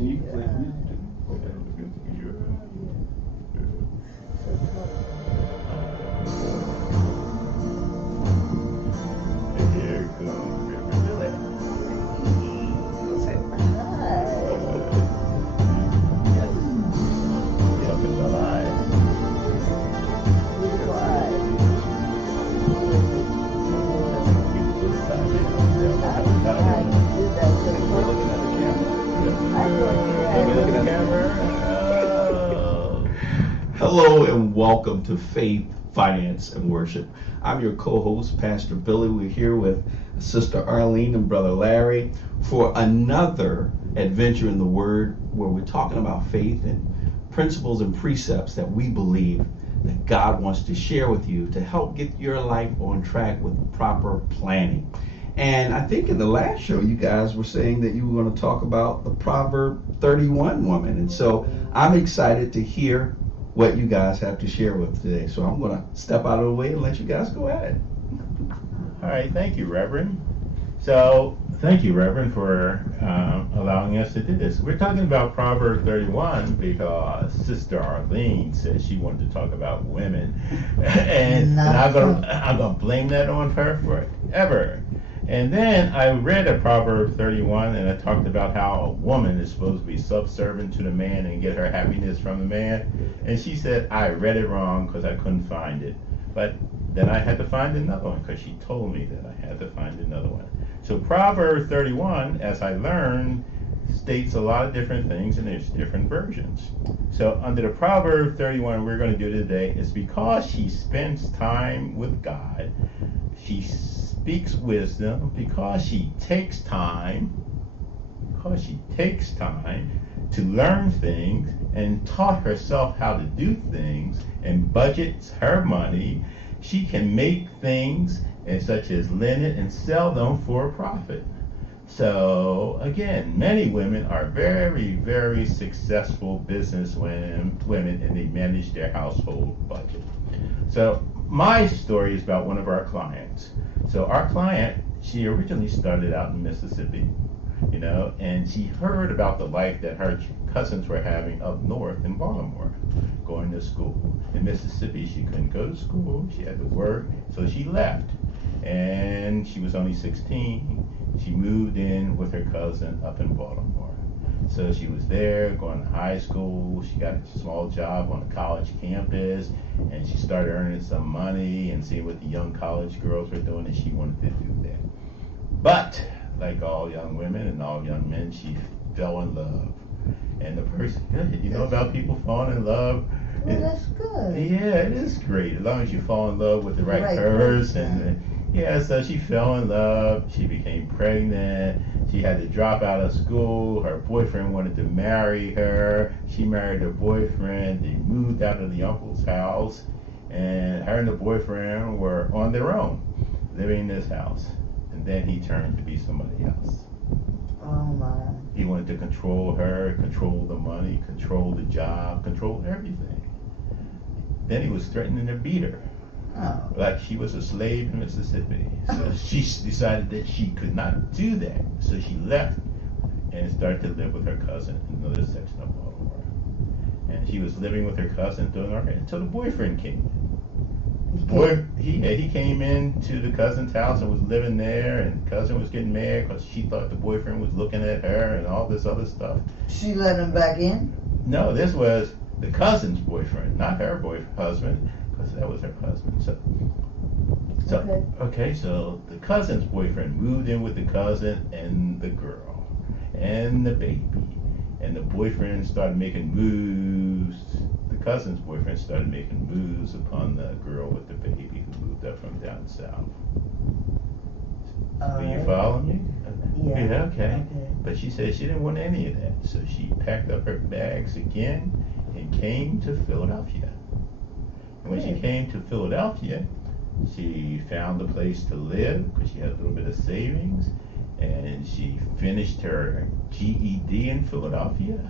You can play music too. Okay, the music is yours. And here comes Reverend Billy. Yes, yep, it's alive. That's a cute little time in. They'll have a time in. We're looking at the camera. Let me look at the camera. Oh. Hello and welcome to Faith, Finance, and Worship. I'm your co-host, Pastor Billy. We're here with Sister Arlene and Brother Larry for another adventure in the Word where we're talking about faith and principles and precepts that we believe that God wants to share with you to help get your life on track with proper planning. And I think in the last show, you guys were saying that you were going to talk about the Proverb 31 woman. And so I'm excited to hear what you guys have to share with today. So I'm going to step out of the way and let you guys go at it. All right, thank you, Reverend. So, thank you, Reverend, for allowing us to do this. We're talking about Proverbs 31 because Sister Arlene said she wanted to talk about women, and I'm gonna blame that on her forever. And then I read a Proverbs 31, and I talked about how a woman is supposed to be subservient to the man and get her happiness from the man. And she said I read it wrong because I couldn't find it. But then I had to find another one because she told me that I had to find another one. So Proverbs 31, as I learned, states a lot of different things, and there's different versions. So under the Proverbs 31 we're going to do today is because she spends time with God, she speaks wisdom, because she takes time to learn things and taught herself how to do things and budgets her money. She can make things such as linen and sell them for a profit. So again, many women are very, very successful business women, and they manage their household budget. So my story is about one of our clients. So our client, she originally started out in Mississippi, and she heard about the life that her cousins were having up north in Baltimore, going to school. In Mississippi, she couldn't go to school, she had to work, so she left. And she was only 16. She moved in with her cousin up in Baltimore. So she was there, going to high school. She got a small job on a college campus, and she started earning some money and seeing what the young college girls were doing, and she wanted to do that. But like all young women and all young men, she fell in love. And the person, you know about people falling in love? Well, that's good. Yeah, it is great as long as you fall in love with the right person. Yeah, so she fell in love. She became pregnant. She had to drop out of school. Her boyfriend wanted to marry her. She married her boyfriend. They moved out of the uncle's house, and her and the boyfriend were on their own, living in this house. And then he turned to be somebody else. Oh my. He wanted to control her, control the money, control the job, control everything. Then he was threatening to beat her. Oh. Like she was a slave in Mississippi. So she decided that she could not do that. So she left and started to live with her cousin in another section of Baltimore. And she was living with her cousin until the boyfriend came in. He came into the cousin's house and was living there, and the cousin was getting mad because she thought the boyfriend was looking at her and all this other stuff. She let him back in? No, this was the cousin's boyfriend, not her husband, because that was her husband. So the cousin's boyfriend moved in with the cousin and the girl and the baby, and the boyfriend started making moves. The cousin's boyfriend started making moves upon the girl with the baby who moved up from down south. Do you follow me? Yeah. Okay. But she said she didn't want any of that, so she packed up her bags again and came to Philadelphia. And when she came to Philadelphia, she found a place to live because she had a little bit of savings, and she finished her GED in Philadelphia,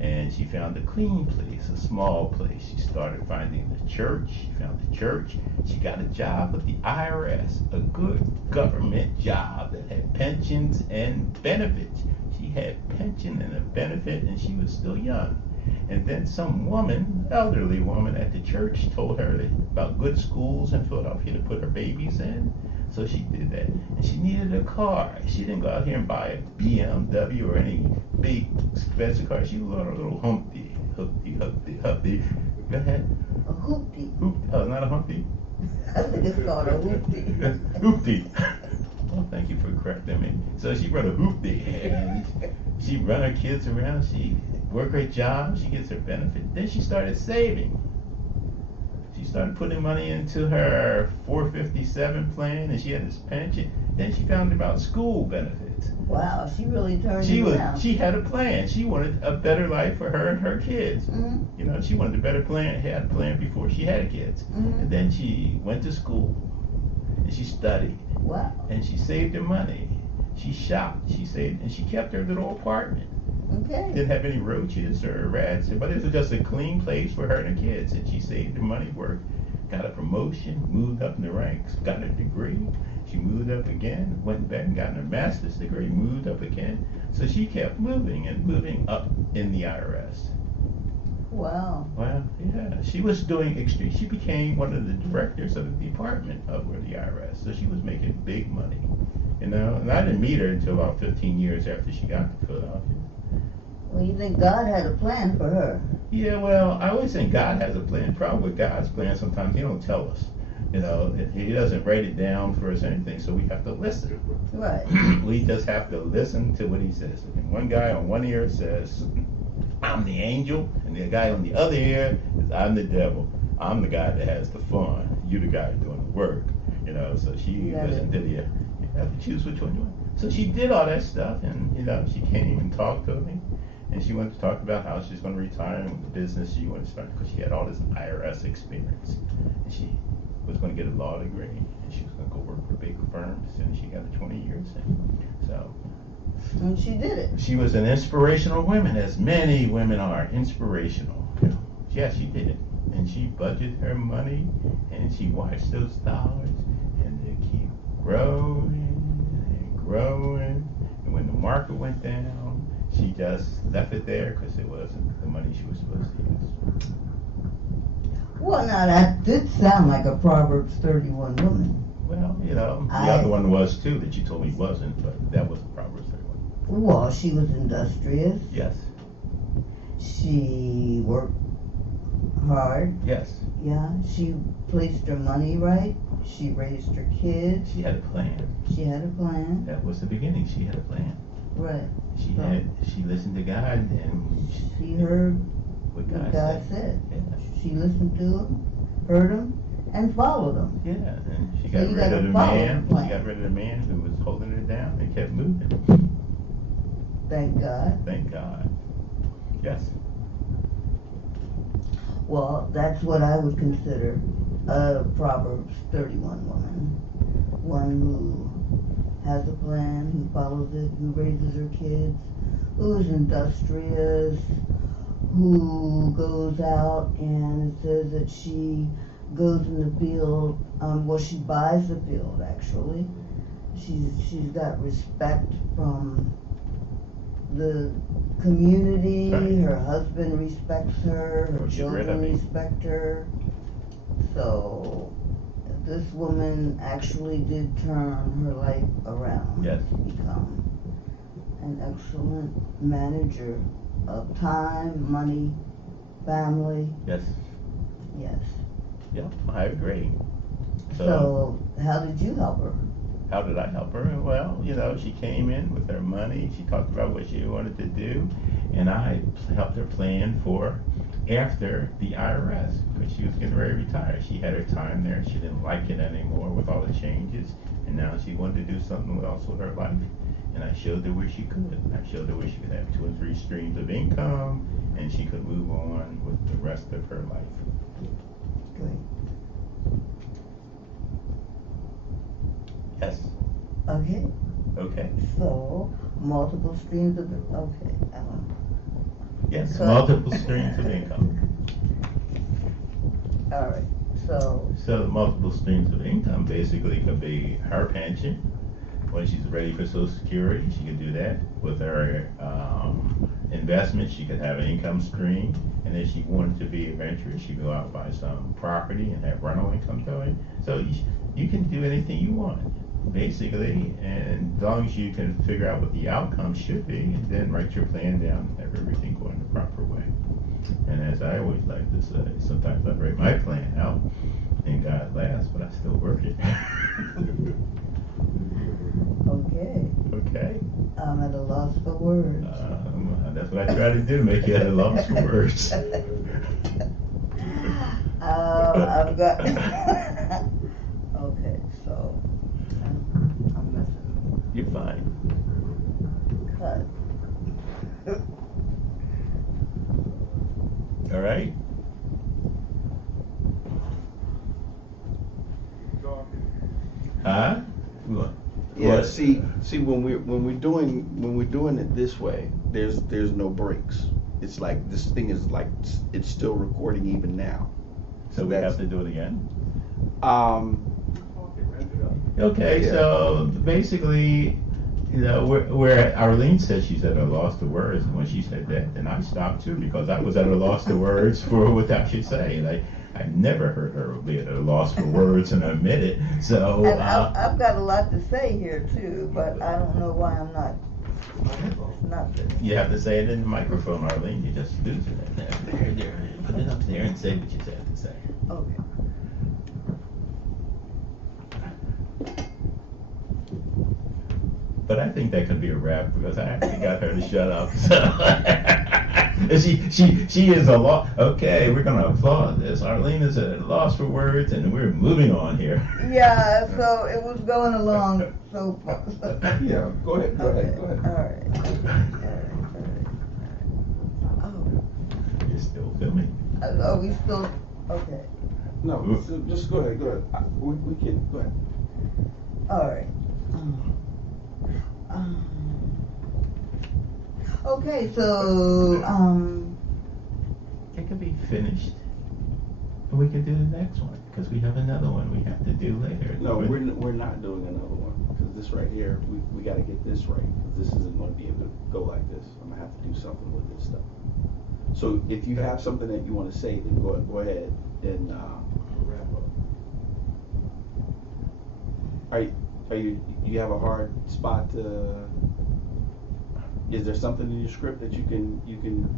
and she found a clean place, a small place. She started finding the church. She found the church. She got a job with the IRS, a good government job that had pensions and benefits. She had pension and a benefit, and she was still young. And then some woman, elderly woman at the church, told her about good schools in Philadelphia to put her babies in. So she did that. And she needed a car. She didn't go out here and buy a BMW or any big expensive car. She bought a little Humpty. Go ahead. A hoopty. Oh, not a Humpty? I think it's called a hoopty. Hoopty. Well, thank you for correcting me. So she brought a hoopty, and she run her kids around. She worked her job. She gets her benefit. Then she started saving. She started putting money into her 457 plan, and she had this pension. Then she found about school benefits. Wow, she really turned it around. She had a plan. She wanted a better life for her and her kids. Mm-hmm. You know, she wanted a better plan. Had a plan before she had kids. Mm-hmm. And then she went to school, and she studied. Wow. And she saved her money. She shopped. She saved, and she kept her little apartment. Okay. Didn't have any roaches or rats, but it was just a clean place for her and her kids. And she saved her money, worked, got a promotion, moved up in the ranks, got a degree. She moved up again, went back and got her master's degree, moved up again. So she kept moving and moving up in the IRS. Wow. Well, yeah, she was doing extreme. She became one of the directors of the department of the IRS. So she was making big money, you know. And I didn't meet her until about 15 years after she got to Philadelphia. Well, you think God had a plan for her? Yeah, well, I always think God has a plan. The problem with God's plan, sometimes He don't tell us. You know, He doesn't write it down for us or anything, so we have to listen. Right. We just have to listen to what He says. And one guy on one ear says, I'm the angel, and the guy on the other ear is, I'm the devil. I'm the guy that has the fun. You the guy doing the work. You know, so she listened to the, you have to choose which one you want. So she did all that stuff, and, you know, she came and talked to me. And she wanted to talk about how she's going to retire and the business she wanted to start because she had all this IRS experience. And she was going to get a law degree, and she was going to go work for big firms, and she got her 20 years in. So. And she did it. She was an inspirational woman, as many women are inspirational. You know. Yeah, she did it. And she budgeted her money, and she watched those dollars, and they keep growing and growing. And when the market went down, she just left it there because it wasn't the money she was supposed to use. Well, now that did sound like a Proverbs 31 woman. Well, you know, the other one was too that you told me wasn't, but that was a Proverbs 31. Well, she was industrious. Yes. She worked hard. Yes. Yeah, she placed her money right. She raised her kids. She had a plan. She had a plan. That was the beginning. She had a plan. Right. She listened to God and she heard what God God said. Yeah. She listened to him, heard him, and followed him. Yeah, and she So got you rid gotta of the follow man. the plan. She got rid of the man who was holding her down and kept moving. Thank God. Thank God. Yes. Well, that's what I would consider a Proverbs 31 woman. One who has a plan, who follows it, who raises her kids, who is industrious, who goes out and it says that she goes in the field, well, she buys the field actually. She's got respect from the community, Right. her husband respects her, her She read children of me. respect her. So this woman actually did turn her life around. Yes. To become an excellent manager of time, money, family. Yes. Yes. Yeah, I agree. So how did you help her? How did I help her? Well, you know, she came in with her money. She talked about what she wanted to do, and I helped her plan for after the IRS because she was getting ready to retire. She had her time there. She didn't like it anymore with all the changes, and now she wanted to do something else with her life. And I showed her where she could. I showed her where she could have 2 and 3 streams of income, and she could move on with the rest of her life. Great. Yes. Okay. Okay. So multiple streams of okay. Yes. So- Multiple streams of income. All right. So So the multiple streams of income basically could be her pension, when she's ready for Social Security, she can do that. With her investment, she could have an income stream. And if she wanted to be adventurous, she could go out and buy some property and have rental income going. So you can do anything you want, basically, and as long as you can figure out what the outcome should be, and then write your plan down and have everything go in the proper way. And as I always like to say, sometimes I write my plan out, and God laughs, but I still work it. Okay. Okay. I'm at a loss for words. That's what I try to do, make you at a loss for words. I've got. Okay, so I'm missing. You're fine. Cut. All right. Huh? What? Yeah, What? see, when we're doing it this way, there's no breaks. It's like this thing is like it's still recording even now. So we have to do it again? Um, Okay, Yeah. so basically, where Arlene said she's at a loss for words, and when she said that, then I stopped too, because I was at a loss for words for what I should say. Like, I never heard her be at a loss for words and admit it. So, And I've got a lot to say here too, but I don't know why I'm not. you have to say it in the microphone, Arlene. You just lose it. There. Put it up there and say what you have to say. Okay. But I think that could be a wrap, because I actually got her to shut up. So she is a loss. Okay, we're gonna applaud this. Arlene is at a loss for words, and we're moving on here. Yeah, so it was going along so far. yeah, go ahead. All right. Oh, You're still filming. are we still, okay, No, just go ahead. We can go ahead. all right. Okay, so, It could be finished, and we could do the next one, because we have another one we have to do later. No, we're not doing another one because this right here, we got to get this right. 'Cause this isn't going to be able to go like this. I'm gonna have to do something with this stuff. So if you have something that you want to say, then go ahead and wrap up. Are you have a hard spot to? Is there something in your script that you can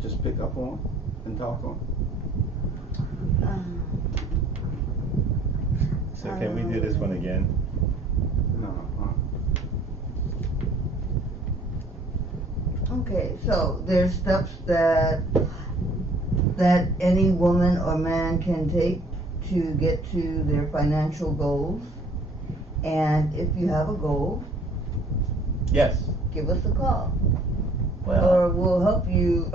just pick up on and talk on? So can we do this one again? No. okay, so there's steps that any woman or man can take to get to their financial goals. And if you have a goal, Yes. give us a call. Or Well, we'll help you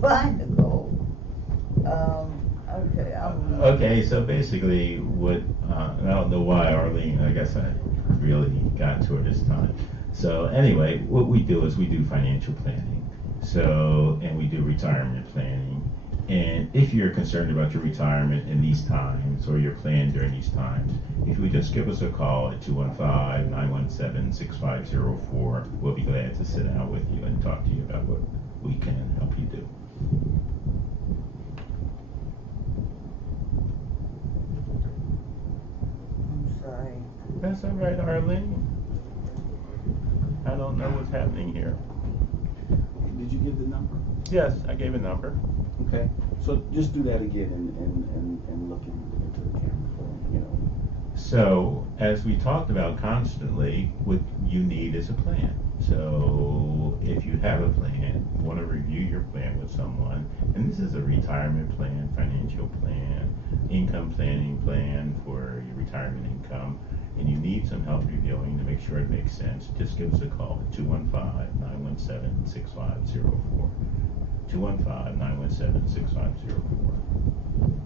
find a goal. Okay, okay, so basically what, I don't know why Arlene, I guess I really got to her this time. So anyway, what we do is we do financial planning. So, and we do retirement planning. And if you're concerned about your retirement in these times, or your plan during these times, if you would just give us a call at 215-917-6504, we'll be glad to sit down with you and talk to you about what we can help you do. I'm sorry. That's all right, Arlene. I don't know what's happening here. Did you give the number? Yes, I gave a number. Okay, so just do that again and look into the camera for me, you know. So, as we talked about constantly, what you need is a plan. So, if you have a plan, you want to review your plan with someone, and this is a retirement plan, financial plan, income planning plan for your retirement income, and you need some help reviewing to make sure it makes sense, just give us a call at 215-917-6504. 215-917-6504.